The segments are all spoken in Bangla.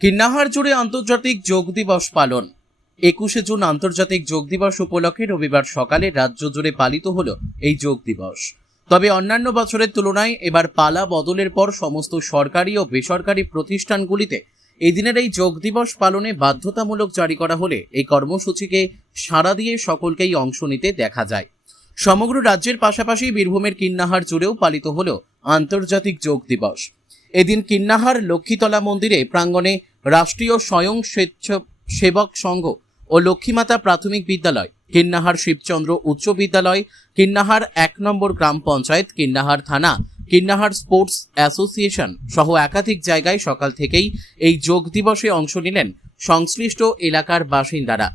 কিন্নাহার জুড়ে আন্তর্জাতিক যোগ দিবস পালন। 21শে জুন আন্তর্জাতিক যোগ দিবস উপলক্ষে রবিবার সকালে রাজ্য জুড়ে পালিত হলো এই যোগ দিবস। তবে অন্যান্য বছরের তুলনায় এবার পালা বদলের পর সমস্ত সরকারি ও বেসরকারি প্রতিষ্ঠানগুলিতে এই দিনের এই যোগ দিবস পালনে বাধ্যতামূলক জারি করা হলে এই কর্মসূচিকে সাড়া দিয়ে সকলকেই অংশ নিতে দেখা যায়। সমগ্র রাজ্যের পাশাপাশি বীরভূমের কিন্নাহার জুড়েও পালিত হলো আন্তর্জাতিক যোগ দিবস। এদিন কিন্নাহার লক্ষ্মীতলা মন্দিরে প্রাঙ্গণে রাষ্ট্রীয় স্বয়ং স্বেচ্ছাসেবক সংঘ ও লক্ষ্মীমাতা প্রাথমিক বিদ্যালয়, কিন্নাহার শিবচন্দ্র উচ্চ বিদ্যালয়, কিন্নাহার 1 নম্বর গ্রাম পঞ্চায়েত, কিন্নাহার থানা, কিন্নাহার স্পোর্টস অ্যাসোসিয়েশন সহ একাধিক জায়গায় সকাল থেকেই এই যোগ দিবসে অংশ নিলেন সংশ্লিষ্ট এলাকার বাসিন্দারা।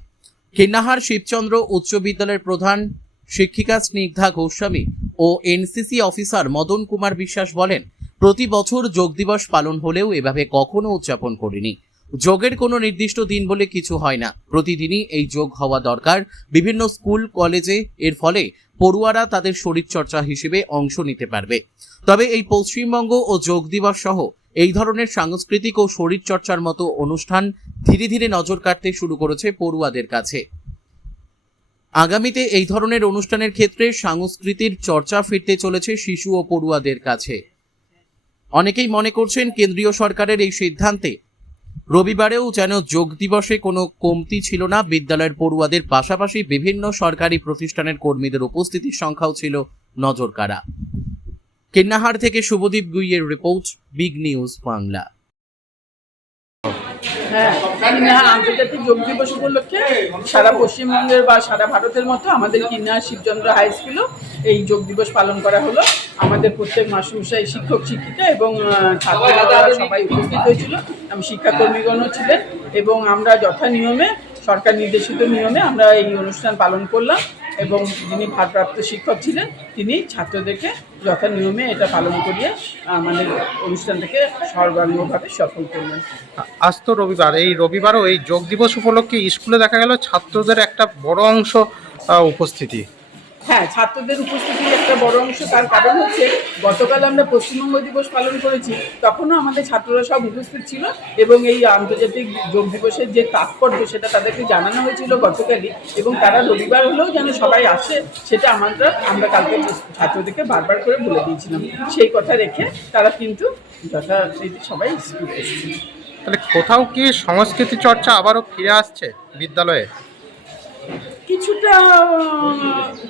কিন্নাহার শিবচন্দ্র উচ্চ বিদ্যালয়ের প্রধান শিক্ষিকা স্নিগ্ধা গোস্বামী ও এনসিসি অফিসার মদন কুমার বিশ্বাস বলেন, প্রতি বছর যোগ দিবস পালন হলেও এভাবে কখনো উদযাপন করিনি। যোগের কোনো নির্দিষ্ট দিন বলে কিছু হয় না, প্রতিদিনই এই যোগ হওয়া দরকার। বিভিন্ন স্কুল কলেজে এর ফলে পড়ুয়ারা তাদের শরীরচর্চা হিসেবে অংশ নিতে পারবে। তবে এই পশ্চিমবঙ্গ ও যোগ দিবস সহ এই ধরনের সাংস্কৃতিক ও শরীরচর্চার মতো অনুষ্ঠান ধীরে ধীরে নজর কাটতে শুরু করেছে পড়ুয়াদের কাছে। আগামীতে এই ধরনের অনুষ্ঠানের ক্ষেত্রে সংস্কৃতির চর্চা ফিরতে চলেছে শিশু ও পড়ুয়াদের কাছে। অনেকেই মনে করছেন কেন্দ্রীয় সরকারের এই সিদ্ধান্তে রবিবারেও যেন যোগ দিবসে কোনো কমতি ছিল না। বিদ্যালয়ের পড়ুয়াদের পাশাপাশি বিভিন্ন সরকারি প্রতিষ্ঠানের কর্মীদের উপস্থিতির সংখ্যাও ছিল নজর কাড়া। কিন্নাহার থেকে শুভদীপ গুইয়ের report, big news Bangla. Kinnahar আন্তর্জাতিক যোগ দিবস উপলক্ষে সারা পশ্চিমবঙ্গের বা সারা ভারতের মতো আমাদের কিন্নাহার শিবচন্দ্র হাই স্কুলেও এই যোগ দিবস পালন করা হলো। আমাদের প্রত্যেক মাস্টারমশাই, শিক্ষক শিক্ষিকা এবং ছাত্ররা সবাই উপস্থিত হয়েছিল। শিক্ষাকর্মীগণও ছিলেন এবং আমরা যথা নিয়মে, সরকার নির্দেশিত নিয়মে আমরা এই অনুষ্ঠান পালন করলাম এবং যিনি ভারপ্রাপ্ত শিক্ষক ছিলেন তিনি ছাত্রদেরকে যথা নিয়মে এটা পালন করিয়ে আমাদের অনুষ্ঠানটাকে সর্বাঙ্গভাবে সফল করলেন। আজ তো রবিবার, এই রবিবারও এই যোগ দিবস উপলক্ষে স্কুলে দেখা গেল ছাত্রদের একটা বড় অংশ উপস্থিতি। হ্যাঁ, ছাত্রদের উপস্থিতির একটা বড় অংশ। তার কারণ হচ্ছে গতকাল আমরা পশ্চিমবঙ্গ দিবস পালন করেছি, তখনও আমাদের ছাত্ররা সব উপস্থিত ছিল এবং এই আন্তর্জাতিক যোগ দিবসের যে তাৎপর্য সেটা তাদেরকে জানানো হয়েছিল গতকালই, এবং তারা রবিবার হলেও যেন সবাই আসে সেটা আমরা কালকে ছাত্রদেরকে বারবার করে বলে দিয়েছিলাম। সেই কথা রেখে তারা কিন্তু যথারীতি সবাই স্কুলে এসেছিল। তাহলে কোথাও কি সংস্কৃতি চর্চা আবারও ফিরে আসছে বিদ্যালয়ে?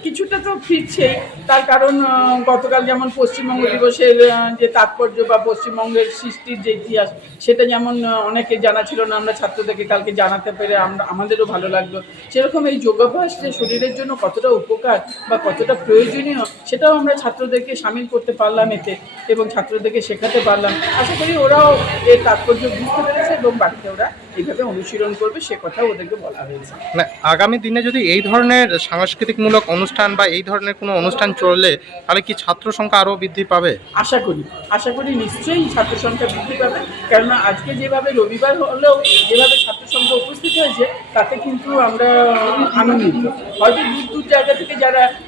কিছুটা তো ফিরছেই। তার কারণ গতকাল যেমন পশ্চিমবঙ্গ দিবসের যে তাৎপর্য বা পশ্চিমবঙ্গের সৃষ্টির যে ইতিহাস সেটা যেমন অনেকে জানা ছিল না, আমরা ছাত্রদেরকে কালকে জানাতে পেরে আমাদেরও ভালো লাগলো। সেরকম এই যোগাভ্যাস যে শরীরের জন্য কতটা উপকার বা কতটা প্রয়োজনীয় সেটাও আমরা ছাত্রদেরকে সামিল করতে পারলাম এতে, এবং ছাত্রদেরকে শেখাতে পারলাম। আশা করি ওরাও এর তাৎপর্য বুঝতে পেরেছে এবং বাড়িতে ওরা এইভাবে অনুশীলন করবে, সে কথাও ওদেরকে বলা হয়েছে। আগামী দিনে যদি এই ধরনের সাংস্কৃতিকমূলক অনুষ্ঠান বা এই ধরনের কোনো অনুষ্ঠান চললে তাহলে কি ছাত্র সংখ্যা আরও বৃদ্ধি পাবে? আশা করি নিশ্চয়ই ছাত্র সংখ্যা বৃদ্ধি পাবে। কেননা আজকে যেভাবে রবিবার হলেও যেভাবে ছাত্র সংখ্যা উপস্থিত হয়েছে তাতে কিন্তু আমরা আনন্দিত। হয়তো দূর জায়গা থেকে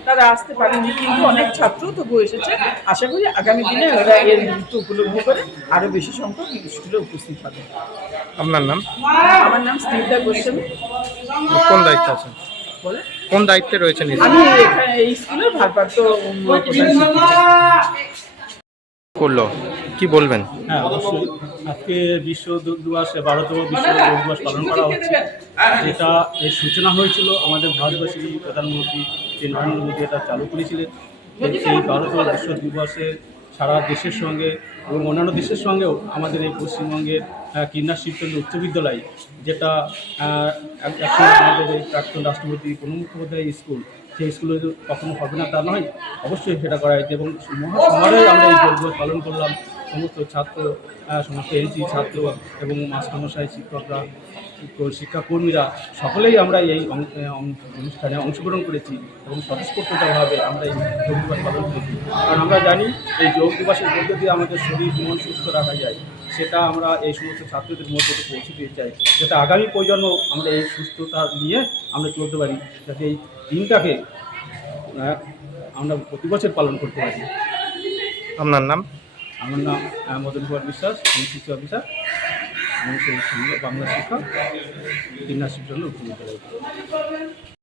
তারা আসতে পারেনি, কিন্তু অনেক ছাত্র তবু এসেছে। আশা করি আগামী দিনে ওরা এর গুরুত্ব উপলব্ধি করে আরও বেশি সংখ্যক স্কুলে উপস্থিত হবে। আপনার নাম? আমার নাম স্নিগ্ধা গোস্বামী। কোন দায়িত্বে আছেন? কোন দায়িত্বে রয়েছেন? আমি এই স্কুলের ভারপ্রাপ্ত করলো, কি বলবেন? হ্যাঁ, অবশ্যই আজকে বিশ্ব যোগ দিবস, 12তম বিশ্ব যোগ দিবস পালন করা হচ্ছে, যেটা এর সূচনা হয়েছিল আমাদের ভারতবর্ষের প্রধানমন্ত্রী যে নরেন্দ্র মোদী এটা চালু করেছিলেন। এই 12তম বিশ্ব দিবসে সারা দেশের সঙ্গে এবং অন্যান্য দেশের সঙ্গেও আমাদের এই পশ্চিমবঙ্গের কিন্নাহার শিবচন্দ্র উচ্চ বিদ্যালয়, যেটা একসময় আমাদের এই প্রাক্তন রাষ্ট্রপতি প্রণব মুখোপাধ্যায় স্কুল, সেই স্কুলে কখনো হবে না তা নয়, অবশ্যই সেটা করা হয়েছে এবং মহাসমারোহে আমরা এই যোগ দিবস পালন করলাম। সমস্ত ছাত্র, সমস্ত এনসি ছাত্র এবং মাস্টারমশাই, শিক্ষকরা, শিক্ষাকর্মীরা সকলেই আমরা এই অনুষ্ঠানে অংশগ্রহণ করেছি এবং স্বতঃস্ফূর্তভাবে আমরা এই যোগ দিবস পালন করেছি। কারণ আমরা জানি এই যোগ দিবসের মধ্য দিয়ে আমাদের শরীর মন সুস্থ রাখা যায়, সেটা আমরা এই সমস্ত ছাত্রদের মধ্যে পৌঁছে দিতে চাই, যাতে আগামী প্রজন্ম আমরা এই সুস্থতা নিয়ে আমরা চলতে পারি, যাতে এই দিনটাকে আমরা প্রতি বছর পালন করতে পারি। আপনার নাম? আমার নাম মদন কুমার বিশ্বাস, এনসিসি অফিসার। মানুষের সঙ্গে বাংলা শিক্ষা কন্যা শিবচন্দ্র উচ্চ বিদ্যালয়।